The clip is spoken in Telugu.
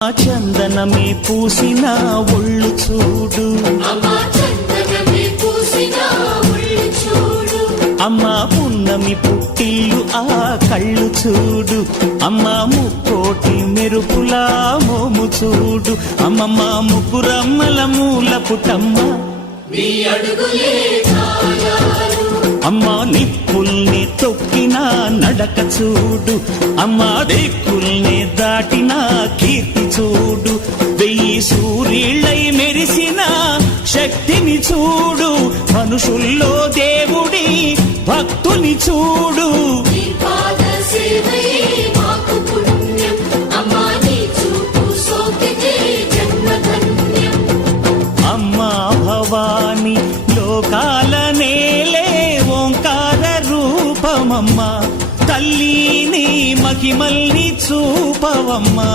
చందనమే పూసిన ఒళ్ళు చూడు, అమ్మా పున్నమి పుట్టిల్లు ఆ కళ్ళు చూడు, అమ్మా ముక్కోటి మెరుపులా మోము చూడు, అమ్మమ్మ ముగ్గురమ్మల మూల పుటమ్మ అమ్మా నిప్పుల్ని తొక్కిన నడక చూడు, అమ్మా దిక్కుల్ని దాటిన కీర్తి చూడు, 1000 సూర్యుళ్ళై మెరిసిన శక్తిని చూడు, మనుషుల్లో దేవుడి భక్తుని చూడు. అమ్మా భవాని లోకాల నేలే ఓంకార రూపమమ్మా, తల్లి నీ మహిమల్ని చూపవమ్మా.